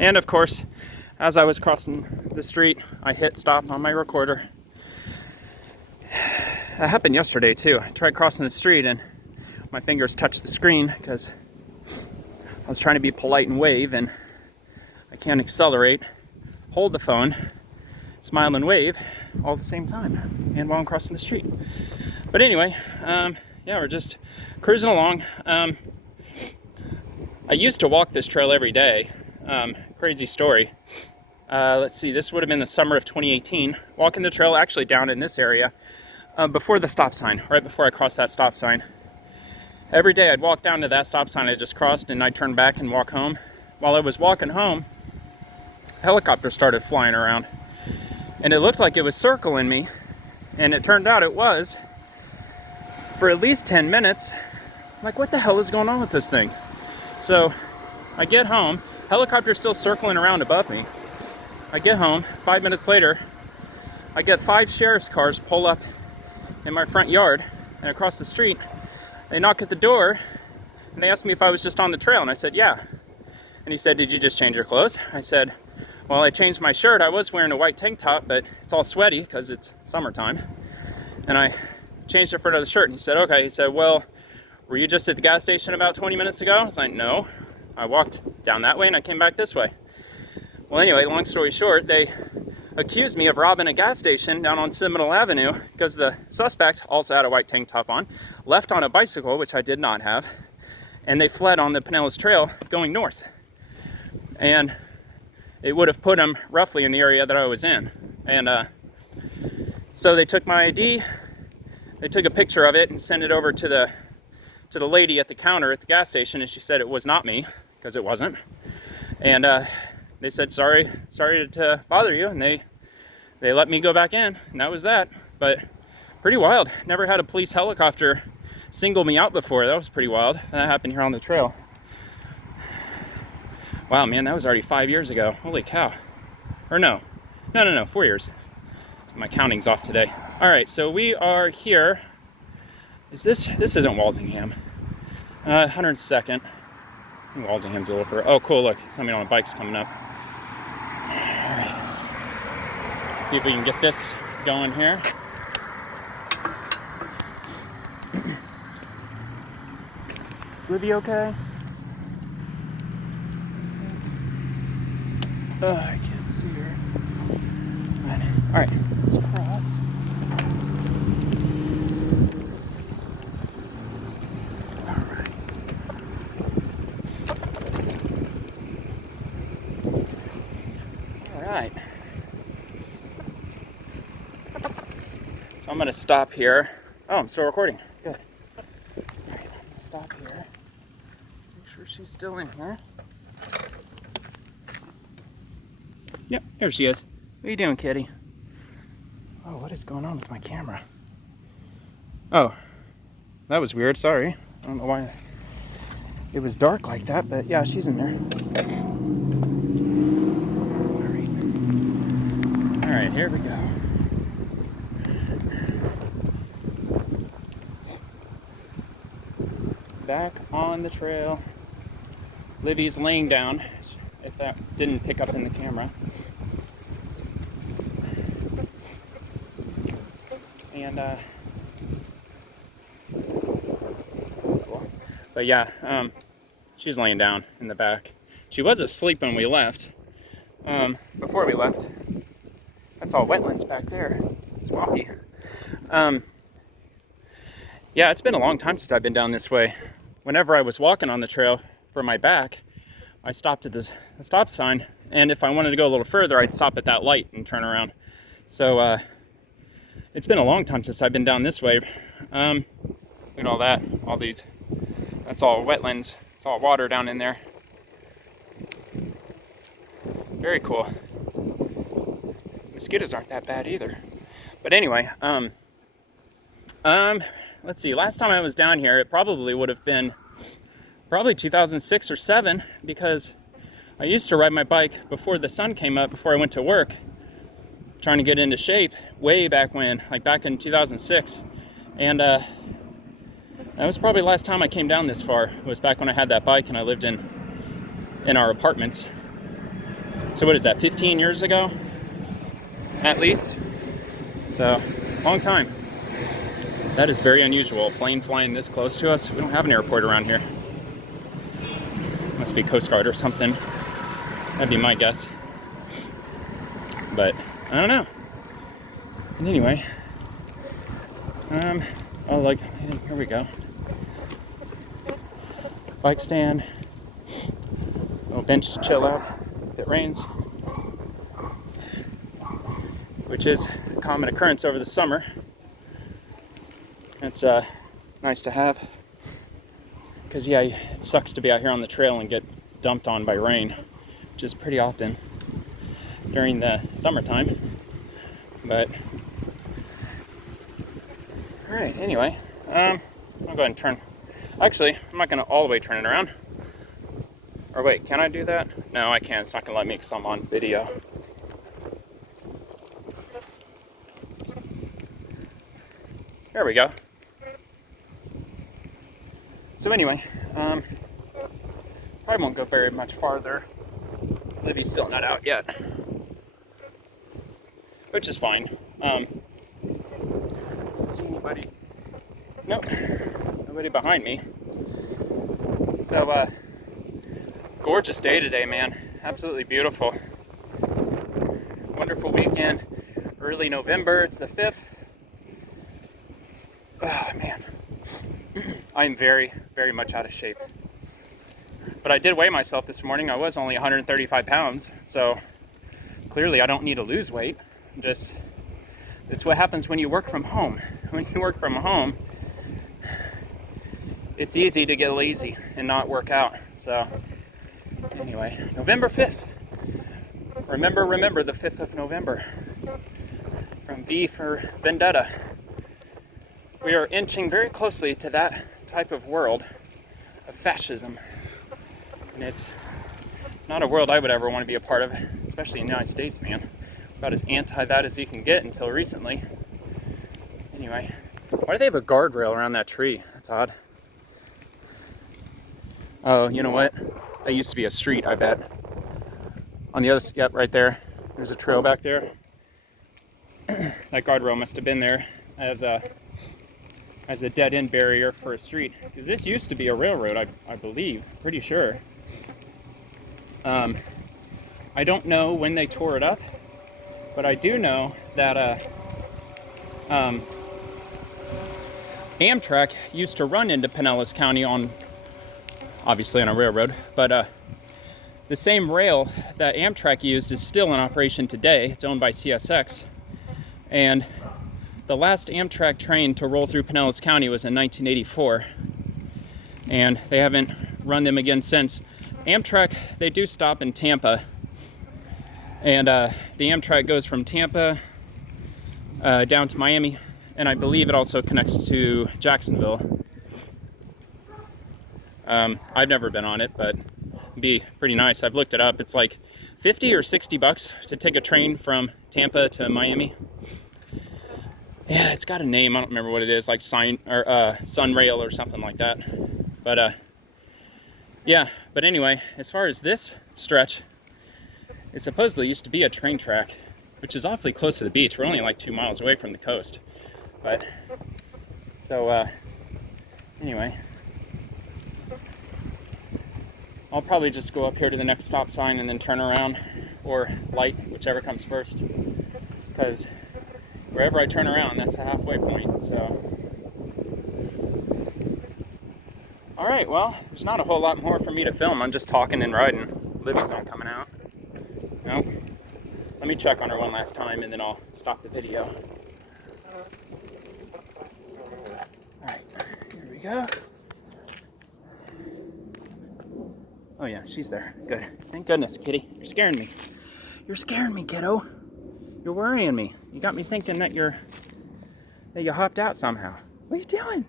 And of course, as I was crossing the street, I hit stop on my recorder. That happened yesterday too. I tried crossing the street and my fingers touched the screen because I was trying to be polite and wave, and I can't accelerate, hold the phone, smile and wave all at the same time, and while I'm crossing the street. But anyway, yeah, we're just cruising along. I used to walk this trail every day. Crazy story. Let's see, this would have been the summer of 2018. Walking the trail actually down in this area before the stop sign, right before I crossed that stop sign. Every day I'd walk down to that stop sign I just crossed, and I'd turn back and walk home. While I was walking home, a helicopter started flying around, and it looked like it was circling me, and it turned out it was for at least 10 minutes. I'm like, what the hell is going on with this thing? So I get home, helicopter's still circling around above me. I get home, 5 minutes later, I get 5 sheriff's cars pull up in my front yard and across the street. They knock at the door and they asked me if I was just on the trail, and I said, yeah. And he said, did you just change your clothes? I said, well, I changed my shirt. I was wearing a white tank top, but it's all sweaty because it's summertime. And I changed it for another shirt. And he said, okay. He said, well, were you just at the gas station about 20 minutes ago? I was like, no. I walked down that way and I came back this way. Well, anyway, long story short, they accused me of robbing a gas station down on Seminole Avenue because the suspect also had a white tank top on, left on a bicycle, which I did not have, and they fled on the Pinellas Trail going north. And it would have put them roughly in the area that I was in. And so they took my ID, they took a picture of it and sent it over to the lady at the counter at the gas station, and she said it was not me, because it wasn't. And they said, sorry to bother you, and they let me go back in, and that was that. But pretty wild. Never had a police helicopter single me out before. That was pretty wild. That happened here on the trail. Wow, man, that was already 5 years ago. Holy cow. Or no, 4 years. My counting's off today. All right, so we are here. This isn't Walsingham. 102nd. Walsingham's a little further. Oh, cool, look, somebody on a bike's coming up. All right. Let's see if we can get this going here. Is Livvy okay? Oh, I can't see her. All right, let's cross. All right. All right. So I'm going to stop here. Oh, I'm still recording. Good. All right, I'm going to stop here. Make sure she's still in here. Yep, here she is. What are you doing, kitty? Oh, what is going on with my camera? Oh, that was weird. Sorry. I don't know why it was dark like that, but yeah, she's in there. All right, here we go. Back on the trail. Livvy's laying down, if that didn't pick up in the camera. And but yeah, she's laying down in the back. She was asleep when we left. Before we left, that's all wetlands back there, swampy. Yeah, it's been a long time since I've been down this way. Whenever I was walking on the trail for my back, I stopped at the stop sign, and if I wanted to go a little further, I'd stop at that light and turn around. So it's been a long time since I've been down this way. Look at all that, all these. That's all wetlands. It's all water down in there. Very cool. Mosquitoes aren't that bad either. But anyway, let's see. Last time I was down here, it probably would have been 2006 or 7, because I used to ride my bike before the sun came up, before I went to work, trying to get into shape way back when, like back in 2006. And that was probably the last time I came down this far. It was back when I had that bike and I lived in our apartments. So what is that, 15 years ago? At least. So, long time. That is very unusual. A plane flying this close to us. We don't have an airport around here. Must be Coast Guard or something. That'd be my guess. But I don't know. And anyway, oh, like, here we go. Bike stand. Little bench to chill out if it rains, which is a common occurrence over the summer. It's nice to have, because yeah, it sucks to be out here on the trail and get dumped on by rain, which is pretty often during the summertime. But all right, anyway, I'll go ahead and turn. Actually, I'm not going to all the way turn it around. Or wait, can I do that? No, I can't. It's not going to let me because I'm on video. There we go. So anyway, probably won't go very much farther. Livvy's still not out yet, which is fine. See anybody? Nope, nobody behind me. So, gorgeous day today, man. Absolutely beautiful. Wonderful weekend. Early November, it's the 5th. Oh, man. I'm very, very much out of shape. But I did weigh myself this morning. I was only 135 pounds, so clearly I don't need to lose weight. Just, it's what happens when you work from home. When you work from home, it's easy to get lazy and not work out. So anyway, November 5th. Remember the 5th of November. From V for Vendetta. We are inching very closely to that type of world of fascism. And it's not a world I would ever want to be a part of, especially in the United States, man. About as anti that as you can get until recently. Anyway, why do they have a guardrail around that tree? That's odd. Oh, you know what? That used to be a street, I bet. On the other, yep, right there. There's a trail back there. That guardrail must have been there as a dead-end barrier for a street. Because this used to be a railroad, I believe. Pretty sure. I don't know when they tore it up, but I do know that Amtrak used to run into Pinellas County obviously on a railroad, but the same rail that Amtrak used is still in operation today. It's owned by CSX, and the last Amtrak train to roll through Pinellas County was in 1984, and they haven't run them again since. Amtrak, they do stop in Tampa, and the Amtrak goes from Tampa down to Miami, and I believe it also connects to Jacksonville. I've never been on it, but it'd be pretty nice. I've looked it up. It's like $50 or $60 to take a train from Tampa to Miami. Yeah, it's got a name. I don't remember what it is, like Sunrail or something like that. But yeah. But anyway, as far as this stretch, it supposedly used to be a train track, which is awfully close to the beach. We're only like 2 miles away from the coast. But so anyway, I'll probably just go up here to the next stop sign and then turn around, or light, whichever comes first, because wherever I turn around, that's the halfway point. So all right, well, there's not a whole lot more for me to film. I'm just talking and riding. Livvy's not coming out. No. Let me check on her one last time, and then I'll stop the video. All right, here we go. Oh yeah, she's there. Good. Thank goodness, kitty. You're scaring me. You're scaring me, kiddo. You're worrying me. You got me thinking that you hopped out somehow. What are you doing?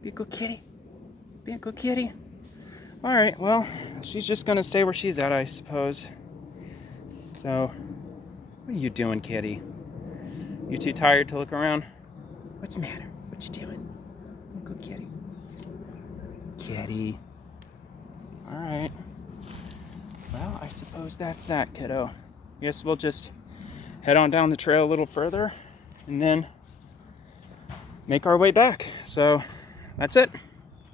Be a good kitty. Be a good kitty. All right, well, she's just gonna stay where she's at, I suppose. So, what are you doing, kitty? You too tired to look around? What's the matter? What you doing? Good kitty. Kitty. All right. Well, Well, I suppose that's that, kiddo. Guess we'll just head on down the trail a little further and then make our way back. So that's it.